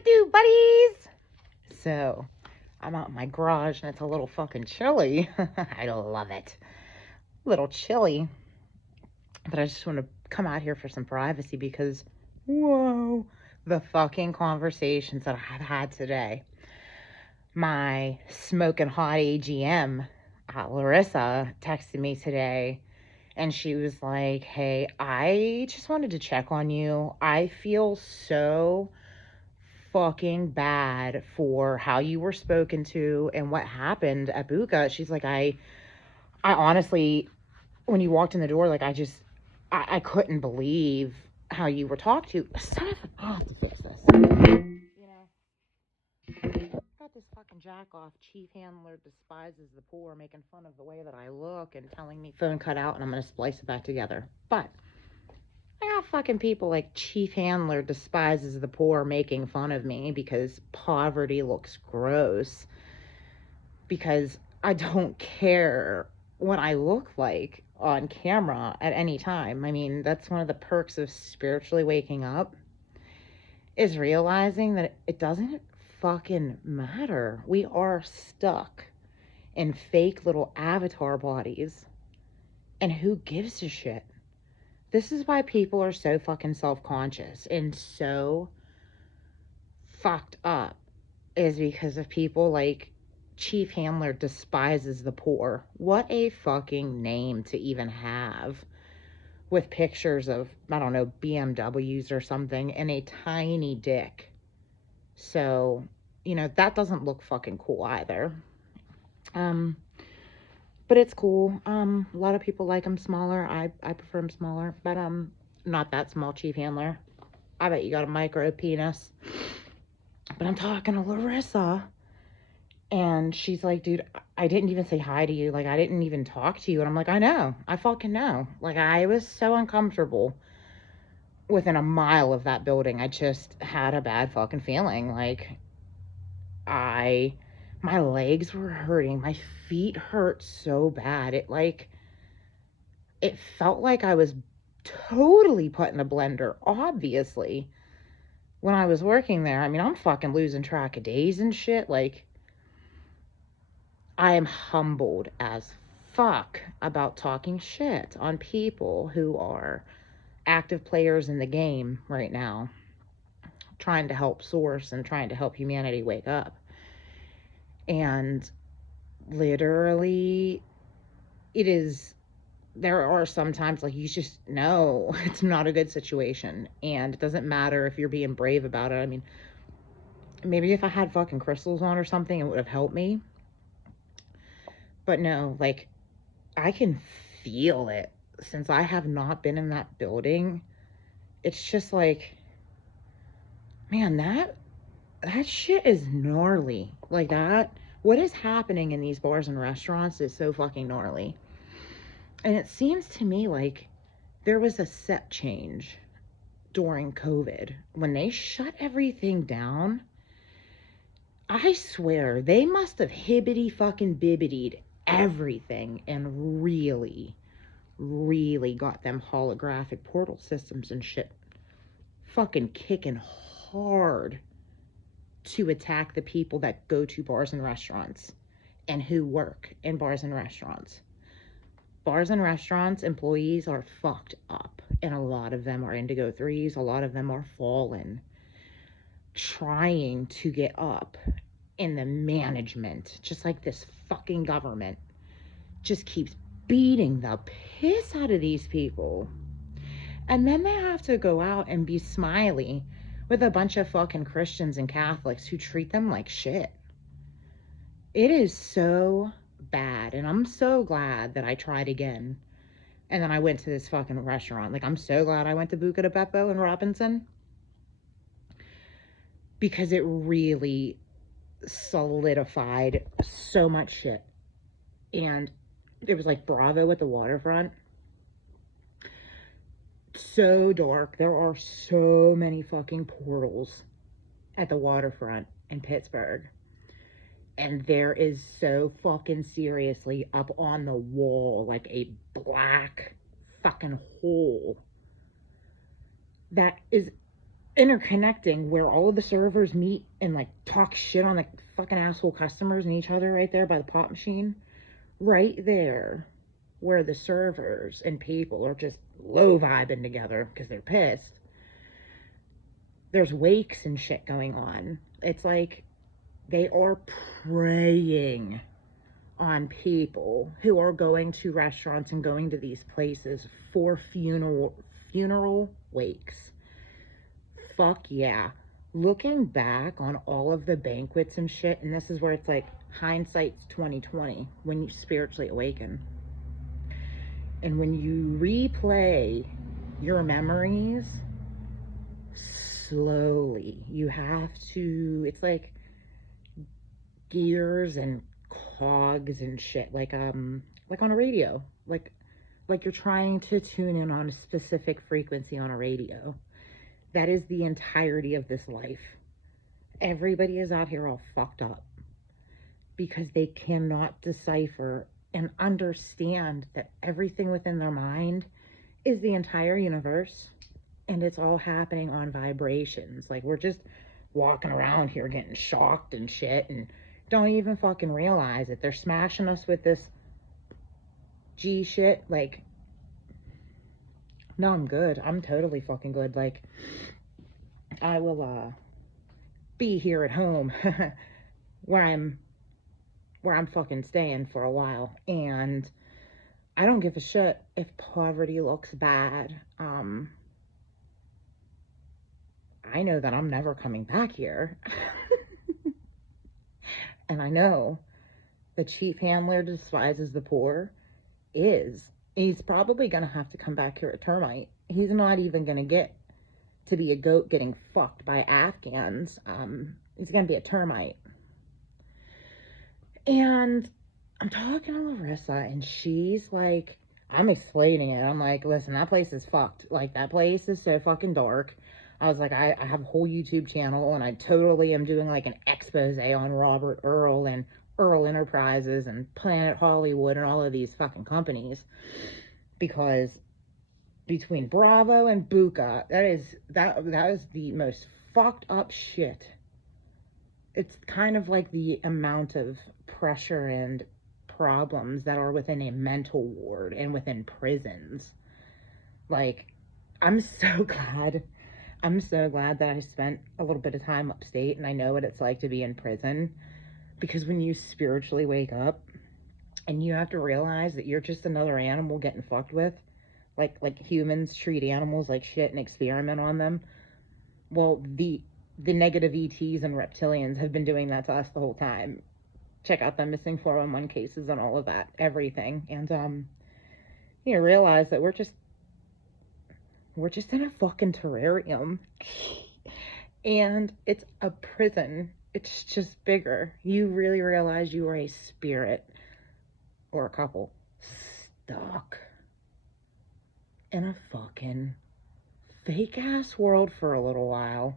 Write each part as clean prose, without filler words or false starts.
it do, buddies? So, I'm out in my garage and it's a little fucking chilly. I love it. A little chilly. But I just want to come out here for some privacy because, whoa, the fucking conversations that I've had today. My smoking hot AGM, Larissa, texted me today and she was like, hey, I just wanted to check on you. I feel so fucking bad for how you were spoken to and what happened at Buka. She's like, I honestly, when you walked in the door, like, I couldn't believe how you were talked to. Son of a, I have to fix this. You know, got this fucking jack off chief handler despises the poor making fun of the way that I look and telling me phone cut out and I'm gonna splice it back together. But I got fucking people like chief handler despises the poor making fun of me because poverty looks gross. Because I don't care what I look like on camera at any time. I mean, that's one of the perks of spiritually waking up, is realizing that it doesn't fucking matter. We are stuck in fake little avatar bodies. And who gives a shit? This is why people are so fucking self-conscious and so fucked up, is because of people like Chief Handler despises the poor. What a fucking name to even have, with pictures of, I don't know, BMWs or something and a tiny dick. So, you know, that doesn't look fucking cool either. But it's cool. A lot of people like him smaller. I prefer him smaller, but not that small, Chief Handler. I bet you got a micro penis. But I'm talking to Larissa, and she's like, dude, I didn't even say hi to you. Like, I didn't even talk to you. And I'm like, I know. I fucking know. Like, I was so uncomfortable within a mile of that building. I just had a bad fucking feeling. Like, my legs were hurting. My feet hurt so bad. It felt like I was totally put in a blender, obviously, when I was working there. I mean, I'm fucking losing track of days and shit. Like, I am humbled as fuck about talking shit on people who are active players in the game right now, trying to help Source and trying to help humanity wake up. And literally, there are some times, like, you just know it's not a good situation, and it doesn't matter if you're being brave about it. I mean, maybe if I had fucking crystals on or something, it would have helped me. But no, like, I can feel it. Since I have not been in that building, it's just like, man, that shit is gnarly. Like, that, what is happening in these bars and restaurants is so fucking gnarly. And it seems to me like there was a set change during COVID when they shut everything down. I swear they must have hibbity fucking bibbitied everything and really got them holographic portal systems and shit fucking kicking hard to attack the people that go to bars and restaurants and who work in bars and restaurants. Bars and restaurants employees are fucked up, and a lot of them are indigo threes. A lot of them are fallen, trying to get up in the management, just like this fucking government just keeps beating the piss out of these people. And then they have to go out and be smiley with a bunch of fucking Christians and Catholics who treat them like shit. It is so bad. And I'm so glad that I tried again. And then I went to this fucking restaurant. Like, I'm so glad I went to Buca de Beppo and Robinson, because it really solidified so much shit. And it was like Bravo at the waterfront. So dark. There are so many fucking portals at the waterfront in Pittsburgh. And there is so fucking seriously up on the wall, like a black fucking hole that is interconnecting where all of the servers meet and like talk shit on the fucking asshole customers and each other right there by the pop machine. Right there where the servers and people are just low vibing together because they're pissed. There's wakes and shit going on. It's like they are preying on people who are going to restaurants and going to these places for funeral wakes. Fuck yeah. Looking back on all of the banquets and shit, and this is where it's like hindsight's 2020 when you spiritually awaken. And when you replay your memories slowly, you have to, it's like gears and cogs and shit, like on a radio, like you're trying to tune in on a specific frequency on a radio. That is the entirety of this life. Everybody is out here all fucked up because they cannot decipher and understand that everything within their mind is the entire universe, and it's all happening on vibrations. Like, we're just walking around here getting shocked and shit and don't even fucking realize it. They're smashing us with this G shit. Like, no, I'm good. I'm totally fucking good. Like, I will be here at home where I'm fucking staying for a while, and I don't give a shit if poverty looks bad. I know that I'm never coming back here. And I know the chief handler despises the poor he's probably going to have to come back here a termite. He's not even going to get to be a goat getting fucked by Afghans. He's going to be a termite. And I'm talking to Larissa, and she's like, I'm explaining it. I'm like, listen, that place is fucked. Like, that place is so fucking dark. I was like, I have a whole YouTube channel, and I totally am doing like an expose on Robert Earl and Earl Enterprises and Planet Hollywood and all of these fucking companies. Because between Bravo and Buka, that is the most fucked up shit. It's kind of like the amount of pressure and problems that are within a mental ward and within prisons. Like, I'm so glad that I spent a little bit of time upstate and I know what it's like to be in prison, because when you spiritually wake up and you have to realize that you're just another animal getting fucked with, like humans treat animals like shit and experiment on them. Well, the negative ETs and reptilians have been doing that to us the whole time. Check out the missing 411 cases and all of that, everything. And you realize that we're just in a fucking terrarium. And it's a prison. It's just bigger. You really realize you are a spirit or a couple stuck in a fucking fake ass world for a little while.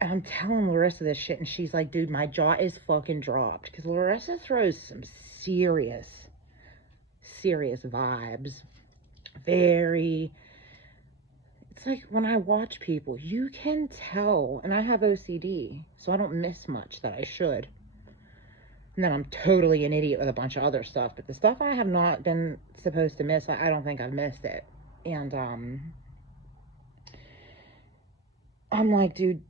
And I'm telling Larissa this shit, and she's like, dude, my jaw is fucking dropped. Because Larissa throws some serious vibes. Very, it's like when I watch people, you can tell, and I have OCD, so I don't miss much that I should. And then I'm totally an idiot with a bunch of other stuff, but the stuff I have not been supposed to miss, I don't think I've missed it. And I'm like, dude,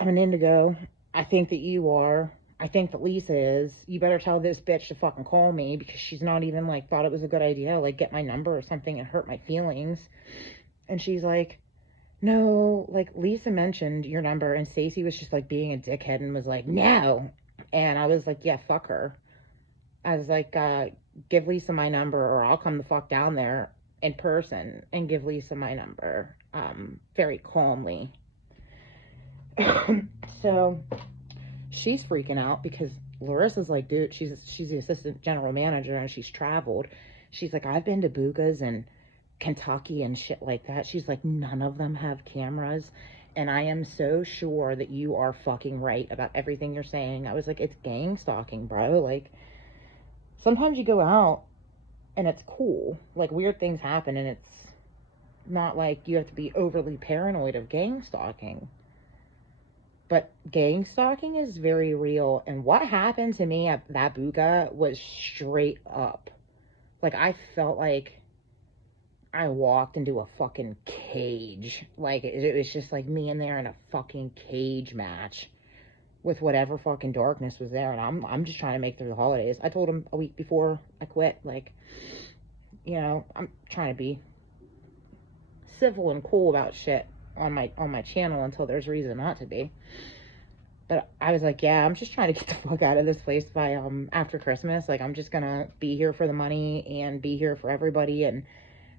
I'm an indigo. I think that you are. I think that Lisa is. You better tell this bitch to fucking call me, because she's not even like thought it was a good idea, like get my number or something and hurt my feelings. And she's like, no, like Lisa mentioned your number, and Stacey was just like being a dickhead and was like, no. And I was like, yeah, fuck her. I was like, give Lisa my number or I'll come the fuck down there in person and give Lisa my number, very calmly. So she's freaking out because Larissa's like, dude, she's the assistant general manager and she's traveled. She's like, I've been to Buga's and Kentucky and shit like that. She's like, none of them have cameras. And I am so sure that you are fucking right about everything you're saying. I was like, it's gang stalking, bro. Like, sometimes you go out and it's cool. Like, weird things happen and it's Not like you have to be overly paranoid of gang stalking. But gang stalking is very real. And what happened to me at that buka was straight up. Like, I felt like I walked into a fucking cage. Like, it was just like me in there in a fucking cage match with whatever fucking darkness was there. And I'm just trying to make through the holidays. I told him a week before I quit, like, I'm trying to be civil and cool about shit on my channel until there's reason not to be. But I was like, yeah, I'm just trying to get the fuck out of this place by after Christmas. Like, I'm just gonna be here for the money and be here for everybody and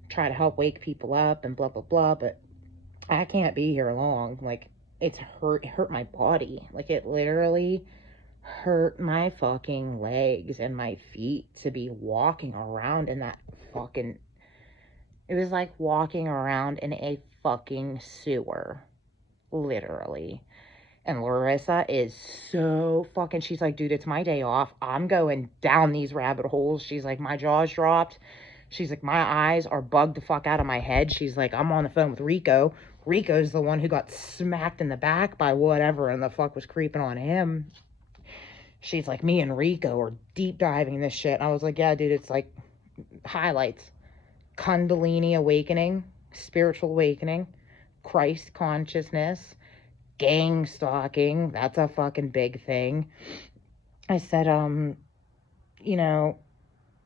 try to help wake people up and blah blah blah. But I can't be here long. Like, it hurt my body. Like, it literally hurt my fucking legs and my feet to be walking around in that fucking. It was like walking around in a fucking sewer, literally. And Larissa is so fucking, she's like, dude, it's my day off. I'm going down these rabbit holes. She's like, my jaw's dropped. She's like, my eyes are bugged the fuck out of my head. She's like, I'm on the phone with Rico. Rico's the one who got smacked in the back by whatever and the fuck was creeping on him. She's like, me and Rico are deep diving this shit. And I was like, yeah, dude, it's like highlights. Kundalini awakening, spiritual awakening, Christ consciousness, gang stalking. That's a fucking big thing. I said, you know,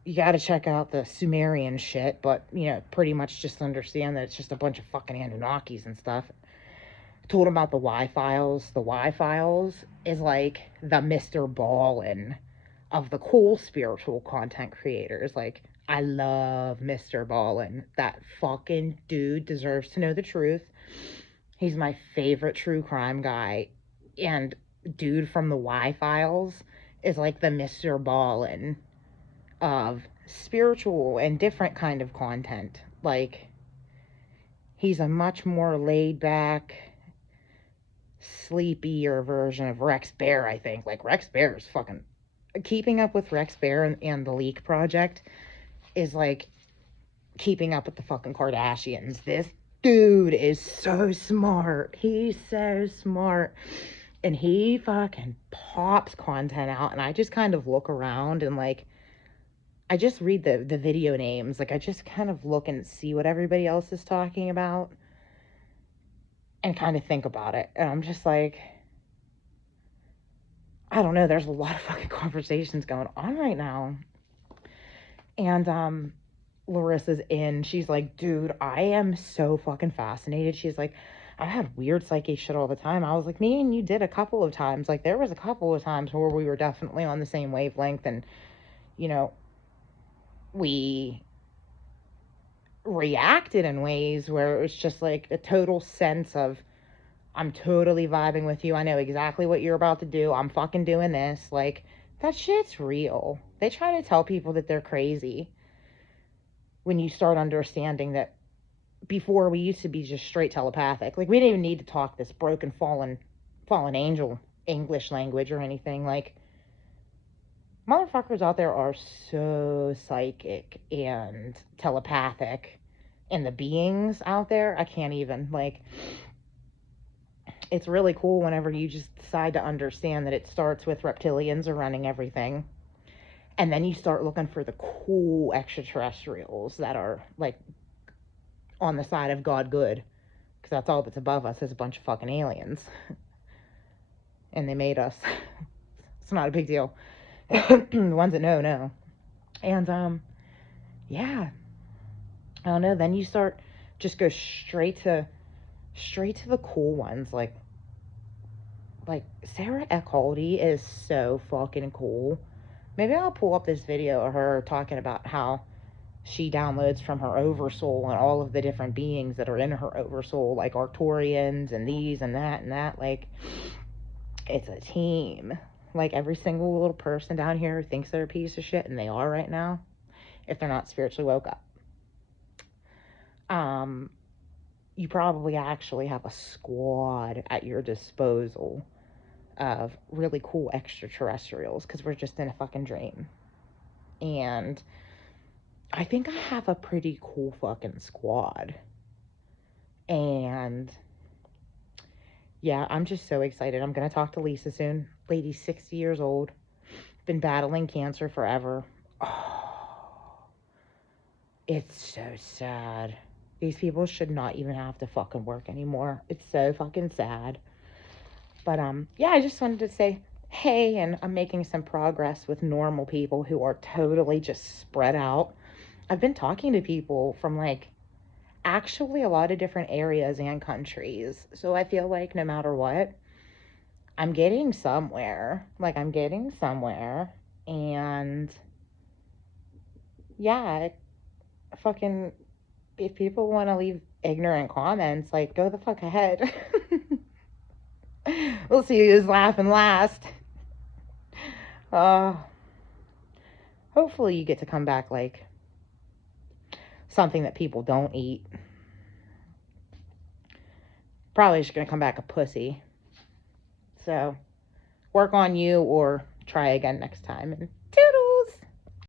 you got to check out the Sumerian shit, but, pretty much just understand that it's just a bunch of fucking Anunnakis and stuff. I told him about the Y-Files. The Y-Files is like the Mr. Ballin of the cool spiritual content creators. Like, I love Mr. Ballin. That fucking dude deserves to know the truth. He's my favorite true crime guy. And dude from the Y-Files is like the Mr. Ballin of spiritual and different kind of content. Like, he's a much more laid back, sleepier version of Rex Bear, I think. Like, Rex Bear is fucking. Keeping up with Rex Bear and the Leak Project is like keeping up with the fucking Kardashians. This dude is so smart. He's so smart. And he fucking pops content out. And I just kind of look around and, like, I just read the video names. Like, I just kind of look and see what everybody else is talking about and kind of think about it. And I'm just like, I don't know. There's a lot of fucking conversations going on right now. And Larissa's in. She's like, dude, I am so fucking fascinated. She's like, I've had weird psychic shit all the time. I was like, me and you did a couple of times. Like, there was a couple of times where we were definitely on the same wavelength, and, we reacted in ways where it was just like a total sense of, I'm totally vibing with you. I know exactly what you're about to do. I'm fucking doing this. Like, that shit's real. They try to tell people that they're crazy when you start understanding that before we used to be just straight telepathic. Like, we didn't even need to talk this broken, fallen angel English language or anything. Like, motherfuckers out there are so psychic and telepathic. And the beings out there, I can't even, like, it's really cool whenever you just decide to understand that it starts with reptilians are running everything. And then you start looking for the cool extraterrestrials that are, like, on the side of God good. Because that's all that's above us is a bunch of fucking aliens. And they made us. It's not a big deal. The ones that know. And, yeah. I don't know. Then you start, just go straight to the cool ones. Like Sarah Echoldy is so fucking cool. Maybe I'll pull up this video of her talking about how she downloads from her oversoul and all of the different beings that are in her oversoul, like Arcturians and these and that and that. Like, it's a team. Like, every single little person down here who thinks they're a piece of shit, and they are right now, if they're not spiritually woke up. You probably actually have a squad at your disposal of really cool extraterrestrials, because we're just in a fucking dream. And I think I have a pretty cool fucking squad. And yeah, I'm just so excited. I'm going to talk to Lisa soon. Lady's 60 years old, been battling cancer forever. Oh, it's so sad. These people should not even have to fucking work anymore. It's so fucking sad. But yeah, I just wanted to say hey, and I'm making some progress with normal people who are totally just spread out. I've been talking to people from like actually a lot of different areas and countries. So I feel like no matter what, I'm getting somewhere. Like I'm getting somewhere. And yeah, fucking if people want to leave ignorant comments, like go the fuck ahead. We'll see who's laughing last. Uh, hopefully you get to come back like something that people don't eat. Probably just gonna come back a pussy. So work on you or try again next time. And toodles.